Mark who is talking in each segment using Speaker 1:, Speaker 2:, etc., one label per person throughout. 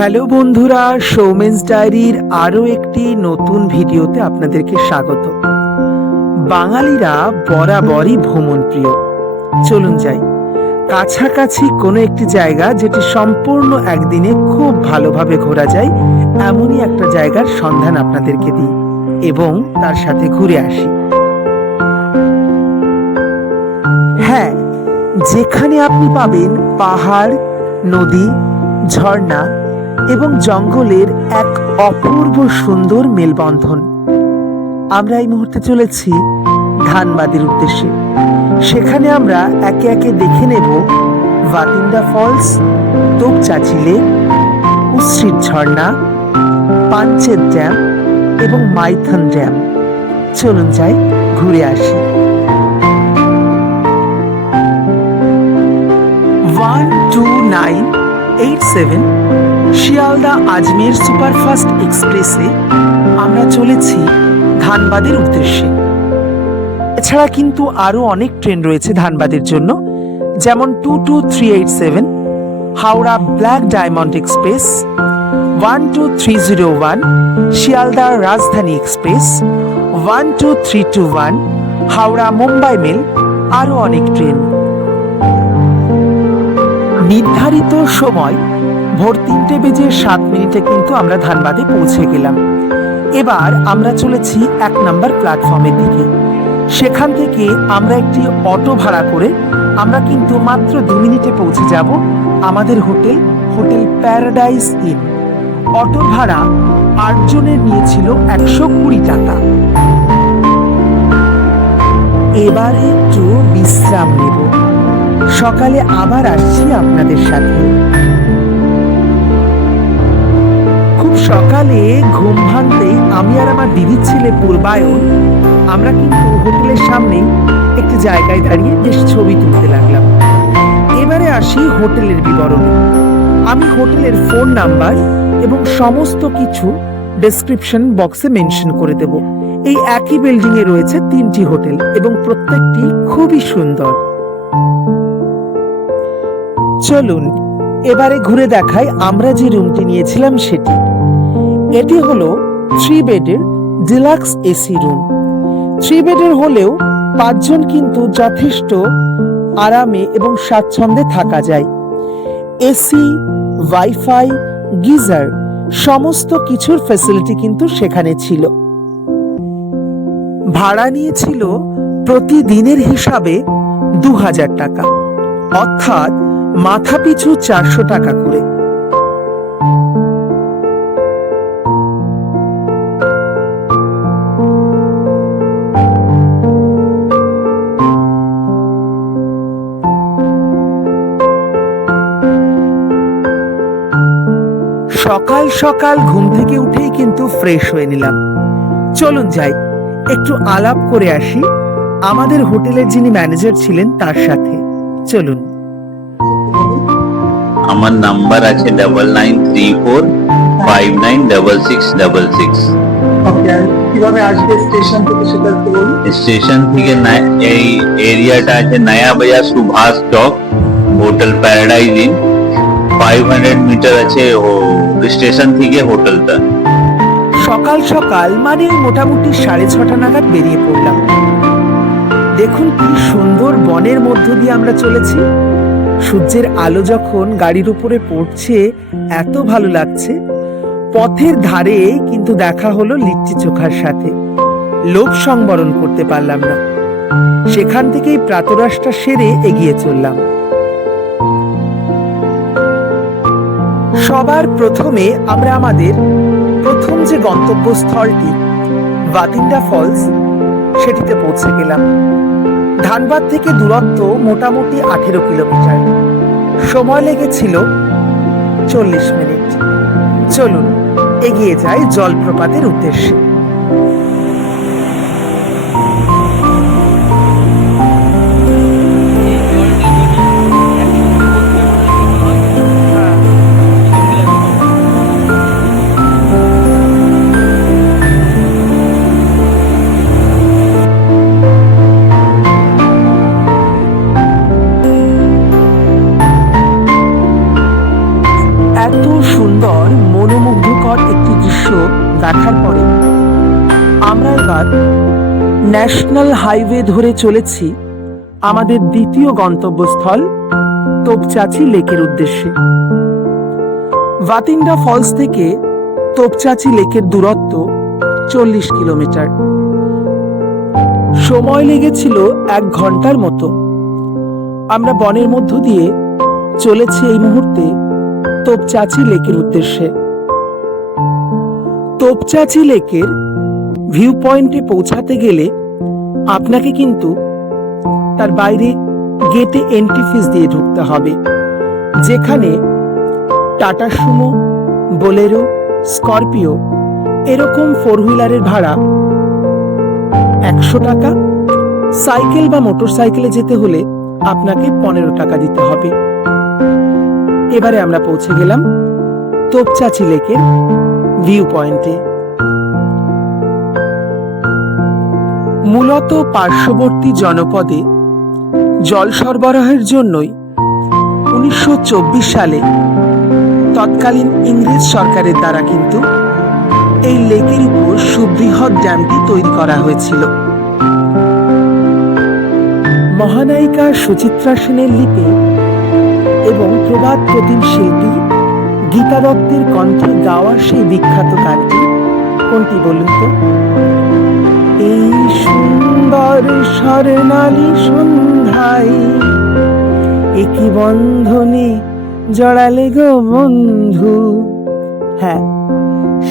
Speaker 1: Hello বন্ধুরা সৌমেন্স ডায়েরির আরও একটি নতুন ভিডিওতে আপনাদেরকে স্বাগত। বাঙালিরা বরাবরই ভ্রমণ প্রিয় চলুন যাই। কাছাকাছি কোনো একটি জায়গা যেটি সম্পূর্ণ একদিনে খুব ভালোভাবে ঘোরা যায়, এমনই একটা জায়গার সন্ধান আপনাদেরকে দিই এবং তার সাথে ঘুরে আসি। হ্যাঁ যেখানে আপনি পাবেন পাহাড়, নদী, ঝর্ণা এবং জঙ্গলের এক অপূর্ব সুন্দর মেলবন্ধন। আমরা এই মুহূর্তে চলেছি ধানবাদের উদ্দেশ্যে। সেখানে আমরা একে একে দেখে নেব ভাতিন্ডা ফলস তোপচাচি লেক উশ্রিত ঝর্ণা, পাঞ্চেত ড্যাম এবং মাইথন ড্যাম। চলুন যাই, ঘুরে আসি। One, two, nine, eight, seven Sealdah Ajmer superfast এক্সপ্রেসে আমরা চলেছি ধানবাদের উদ্দেশ্যে। এছাড়া কিন্তু আরও অনেক ট্রেন রয়েছে ধানবাদের জন্য, যেমন two two three eight seven, Howrah black diamond express, one two three zero one, Sealdah Rajdhani express, one two three two one, Howrah Mumbai mail, আরও অনেক ট্রেন। নির্ধারিত সময় ভোর তিনটে বেজে সাত মিনিটে কিন্তু আমরা ধানবাদে পৌঁছে গেলাম। এবার আমরা চলেছি এক নম্বর প্ল্যাটফর্মের দিকে। সেখান থেকে আমরা একটি অটো ভাড়া করে আমরা কিন্তু মাত্র দু মিনিটে পৌঁছে যাব আমাদের hotel hotel paradise inn. Auto ভাড়া আটজনের নিয়েছিল একশো কুড়ি টাকা। এবারে একটু বিশ্রাম নেব। সকালে আবার আসছি আপনাদের সাথে। খুব সকালে ঘুম ভাঙতেই আমি আর আমার দিদির ছেলে পূর্বায়ন, আমরা কিন্তু হোটেলের সামনে একটি জায়গায় দাঁড়িয়ে বেশ ছবি তুলতে লাগলাম। এবারে আসি হোটেলের বিবরণে। আমি হোটেলের ফোন নাম্বার এবং সমস্ত কিছু ডেসক্রিপশন বক্সে মেনশন করে দেব। এই একই বিল্ডিং এ রয়েছে তিনটি হোটেল এবং প্রত্যেকটি খুবই সুন্দর। চলুন, এবারে ঘুরে দেখাই আমরা যে রুমটি নিয়েছিলাম সেটি। এটি হলো থ্রি বেডের ডিলাক্স এসি রুম থ্রি বেডের হলেও পাঁচজন কিন্তু যথেষ্ট আরামে এবং স্বাচ্ছন্দ্যে থাকা যায়। এসি ওয়াইফাই গিজার, সমস্ত কিছুর ফ্যাসিলিটি কিন্তু সেখানে ছিল। ভাড়া নিয়েছিল প্রতিদিনের হিসাবে দু হাজার টাকা। অর্থাৎ মাথা পিছু চারশো টাকা করে। সকাল সকাল ঘুম থেকে উঠেই কিন্তু ফ্রেশ হয়ে নিলাম। চলুন যাই একটু আলাপ করে আসি। আমাদের হোটেলের যিনি ম্যানেজার ছিলেন তার সাথে। চলুন।
Speaker 2: আমার নাম্বার আছে double nine three four five nine double six double six
Speaker 3: কীভাবে আসবে স্টেশন থেকে সেটা বলুন।
Speaker 2: স্টেশন থেকে এই এরিয়াটা আছে Naya Bazar Subhash Chowk hotel paradise inn five hundred metre আছে ও স্টেশন থেকে হোটেলটা।
Speaker 1: সকাল সকাল মানে মোটামুটি সাড়ে ছটা নাগাদ বেরিয়ে পড়লাম। দেখুন কি সুন্দর বনের মধ্য দিয়ে আমরা চলেছি। সূর্যের আলো যখন গাড়ির উপরে পড়ছে, এত ভালো লাগছে। পথের ধারে কিন্তু দেখা হলো লিট্টি চোখার সাথে। লোভ সংবরণ করতে পারলাম না। সেখান থেকেই প্রাতরাশটা সেরে এগিয়ে চললাম। সবার প্রথমে আমরা আমাদের প্রথম যে গন্তব্যস্থলটি, বাতিন্ডা ফলস, সেটিতে পৌঁছে গেলাম। ধানবাদ থেকে দূরত্ব মোটামুটি আঠেরো কিলোমিটার। সময় লেগেছিল চল্লিশ মিনিট। চলুন, এগিয়ে যাই জলপ্রপাতের উদ্দেশ্যে। হাইওয়ে ধরে চলেছি আমাদের দ্বিতীয় গন্তব্যস্থল তোপচাচি লেকের উদ্দেশ্যে। ভাতিন্ডা ফলস থেকে তোপচাচি লেকের দূরত্ব চল্লিশ কিলোমিটার। সময় লেগেছিল এক ঘণ্টার মতো। আমরা বনের মধ্য দিয়ে চলেছি এই মুহূর্তে তোপচাচি লেকের উদ্দেশ্যে। তোপচাচি লেকের ভিউ পয়েন্টে পৌঁছাতে গেলে আপনাকে কিন্তু তার বাইরে গেটে এন্ট্রি ফিস দিয়ে ঢুকতে হবে। যেখানে টাটা সুমো, বোলেরো, স্করপিও এরকম ফোর হুইলারের ভাড়া একশো টাকা। সাইকেল বা মোটর সাইকেলে যেতে হলে আপনাকে পনেরো টাকা দিতে হবে। এবারে আমরা পৌঁছে গেলাম তোপচাচি লেকের ভিউ পয়েন্টে মূলত পার্শ্ববর্তী জনপদে জল সরবরাহের জন্যই উনিশশো চব্বিশ সালে তৎকালীন ইংরেজ সরকারের দ্বারা কিন্তু এই লেকের উপর সুবৃহৎ ড্যামটি তৈরি করা হয়েছিল। মহানায়িকা সুচিত্রা সেনের লিপি এবং প্রবাদ প্রতিম শিল্পী গীতা দত্তের কণ্ঠে গাওয়া সেই বিখ্যাত গানটি কোনটি বলুন তো? সুন্দর স্বর্ণালী সন্ধ্যায়। একই বন্ধনে জড়ালে গো বন্ধু। হ্যাঁ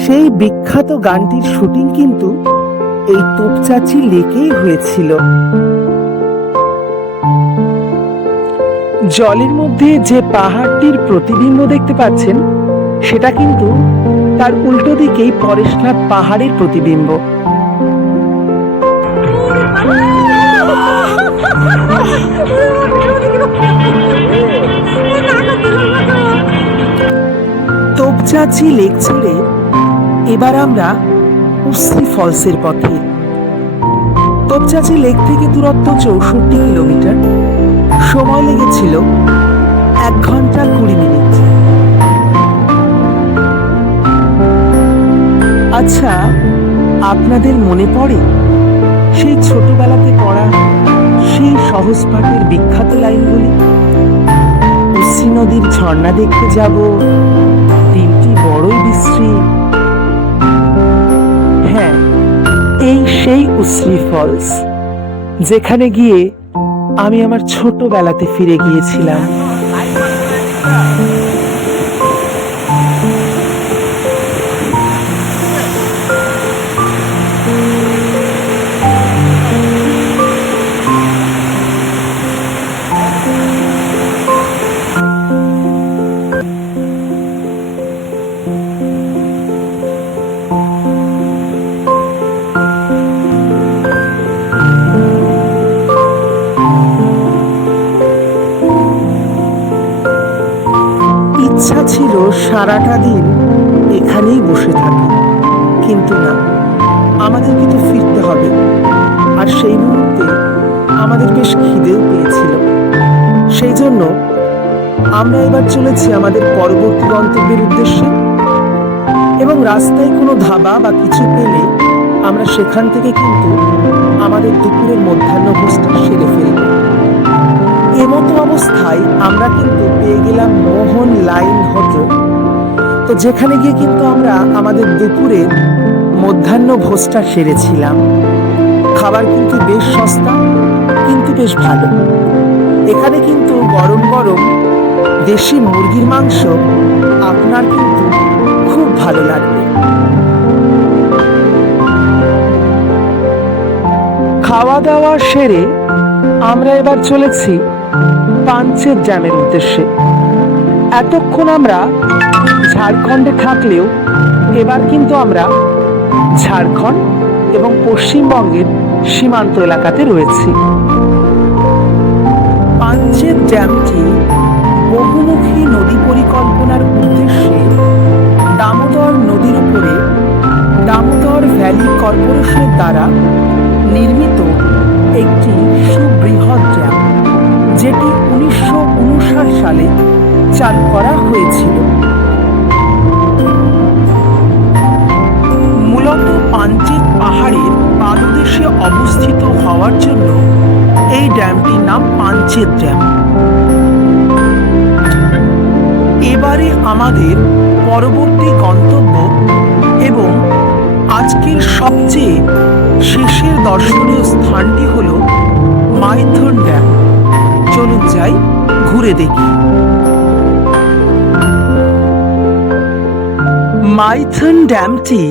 Speaker 1: সেই বিখ্যাত গানটির শুটিং কিন্তু এই তোপচাচি লেকেই হয়েছিল। জলের মধ্যে যে পাহাড়টির প্রতিবিম্ব দেখতে পাচ্ছেন, সেটা কিন্তু তার উল্টো দিকেই পরেশনাথ পাহাড়ের প্রতিবিম্ব। তোপচাচি লেক ছেড়ে এবার আমরা উসরি ফলসের পথে। তোপচাচি লেক থেকে দূরত্ব চৌষট্টি কিলোমিটার। সময় লেগেছিল এক ঘণ্টা কুড়ি মিনিট। আচ্ছা আপনাদের মনে পড়ে সেই ছোটবেলাতে পড়া সেই সহজ পাঠের বিখ্যাত লাইনগুলি। উশ্রী নদীর ঝর্ণা দেখতে যাব দিনটি বড়ই বিশ্রী। হ্যাঁ এই সেই উশ্রী ফলস, যেখানে গিয়ে আমি আমার ছোটবেলাতে ফিরে গিয়েছিলাম। সারাটা দিন এখানেই বসে থাকি। কিন্তু না, আমাদেরকে তো ফিরতে হবে। আর সেই মুহূর্তে আমাদের বেশ খিদেও পেয়েছিল। সেই জন্য আমরা এবার চলেছি আমাদের পরবর্তী গন্তব্যের উদ্দেশ্যে। এবং রাস্তায় কোনো ধাবা বা কিছু পেলে আমরা সেখান থেকে কিন্তু আমাদের দুপুরের মধ্যাহ্ন ভোজটা সেরে ফেলব। এমতো অবস্থায় আমরা কিন্তু পেয়ে গেলাম মোহন লাইন হোটেল। তো যেখানে গিয়ে কিন্তু আমরা আমাদের দুপুরে মধ্যাহ্ন ভোজটা সেরেছিলাম। খাবার কিন্তু বেশ সস্তা, কিন্তু বেশ ভালো। এখানে কিন্তু গরম গরম দেশি মুরগির মাংস আপনার কিন্তু খুব ভালো লাগবে। খাওয়া দাওয়া সেরে আমরা এবার চলেছি পাঞ্চের ড্যামের উদ্দেশ্যে। এতক্ষণ আমরা ঝাড়খণ্ডে থাকলেও এবার কিন্তু আমরা ঝাড়খণ্ড এবং পশ্চিমবঙ্গের সীমান্ত এলাকাতে রয়েছি। পাঞ্চের ড্যামটি বহুমুখী নদী পরিকল্পনার উদ্দেশ্যে দামোদর নদীর উপরে দামোদর ভ্যালি কর্পোরেশনের দ্বারা নির্মিত একটি সুবৃহৎ ড্যাম, যেটি উনিশশো উনষাট সালে চালু করা হয়েছিল। মূলত পাঞ্চিত পাহাড়ের পাদদেশে অবস্থিত হওয়ার জন্য এই ড্যামটির নাম পাঞ্চেত ড্যাম। এবারে আমাদের পরবর্তী গন্তব্য এবং আজকের সবচেয়ে শেষের দর্শনীয় স্থানটি হল মাইথন ড্যাম। চলুন যাই, ঘুরে দেখি। মাইথন ড্যামটি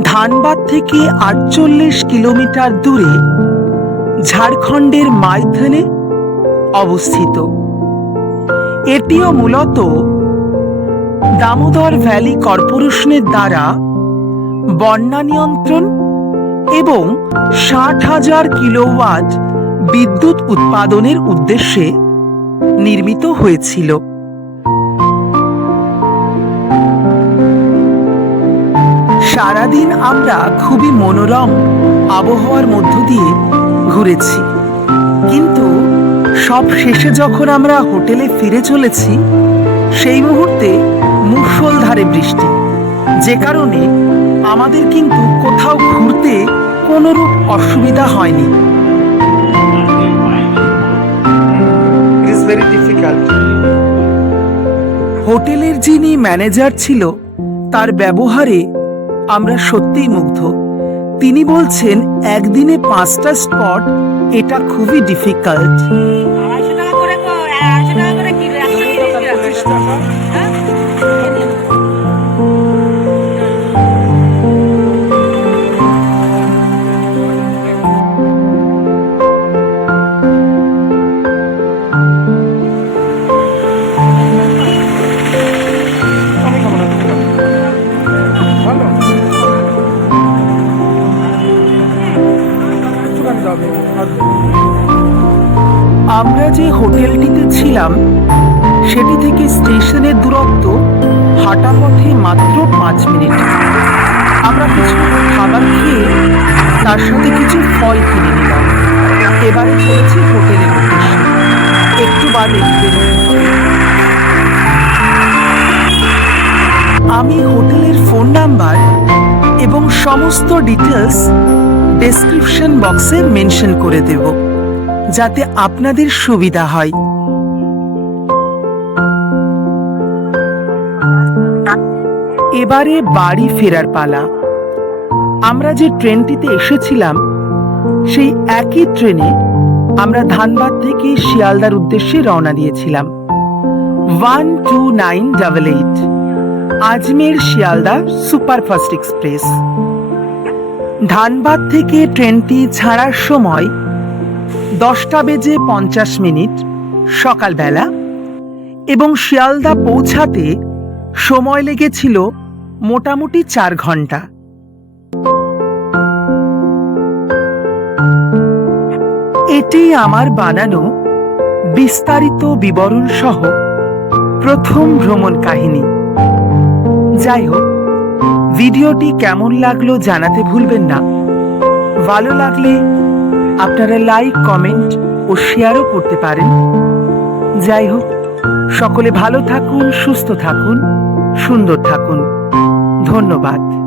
Speaker 1: ধানবাদ থেকে আটচল্লিশ কিলোমিটার দূরে ঝাড়খণ্ডের মাইথনে অবস্থিত। এটিও মূলত দামোদর ভ্যালি কর্পোরেশনের দ্বারা বন্যা নিয়ন্ত্রণ এবং ষাট হাজার কিলোওয়াট বিদ্যুৎ উৎপাদনের উদ্দেশ্যে নির্মিত হয়েছিল। সারাদিন আমরা খুবই মনোরম আবহাওয়ার মধ্য দিয়ে ঘুরেছি। কিন্তু সব শেষে যখন আমরা হোটেলে ফিরে চলেছি সেই মুহূর্তে মুষলধারে বৃষ্টি যে কারণে আমাদের কিন্তু কোথাও ঘুরতে কোনোরূপ অসুবিধা হয়নি। হোটেলের যিনি ম্যানেজার ছিল তার ব্যবহারে আমরা সত্যিই মুগ্ধ। তিনি বলছেন একদিনে পাঁচটা স্পট এটা খুবই ডিফিকাল্ট আমরা যে হোটেলটিতে ছিলাম, সেটি থেকে স্টেশনের দূরত্ব হাঁটা পথে মাত্র পাঁচ মিনিট। আমরা কিছু খাবার খেয়ে তার সাথে কিছু ফল কিনে নিলাম। এবারে চলেছি হোটেলের উদ্দেশ্যে। একটু বাদে আমি হোটেলের ফোন নাম্বার এবং সমস্ত ডিটেলস ডেসক্রিপশন বক্সে মেনশন করে দেব, যাতে আপনাদের সুবিধা হয়। এবারে বাড়ি ফেরার পালা। আমরা যে ট্রেনটিতে এসেছিলাম, সেই একই ট্রেনে আমরা ধানবাদ থেকে শিয়ালদার উদ্দেশ্যে রওনা দিয়েছিলাম। One two nine double eight Ajmer Sealdah superfast express. Dhanbad থেকে ট্রেনটি ছাড়ার সময় দশটা বেজে পঞ্চাশ মিনিট, সকালবেলা, এবং শিয়ালদা পৌঁছাতে সময় লেগেছিল মোটামুটি চার ঘণ্টা। এটি আমার বানানো বিস্তারিত বিবরণ সহ প্রথম ভ্রমণ কাহিনী। যাই হোক ভিডিওটি কেমন লাগল জানাতে ভুলবেন না। ভালো লাগলে আপনারা লাইক, কমেন্ট ও শেয়ারও করতে পারেন। যাই হোক, সকলে ভালো থাকুন, সুস্থ থাকুন, সুন্দর থাকুন। ধন্যবাদ।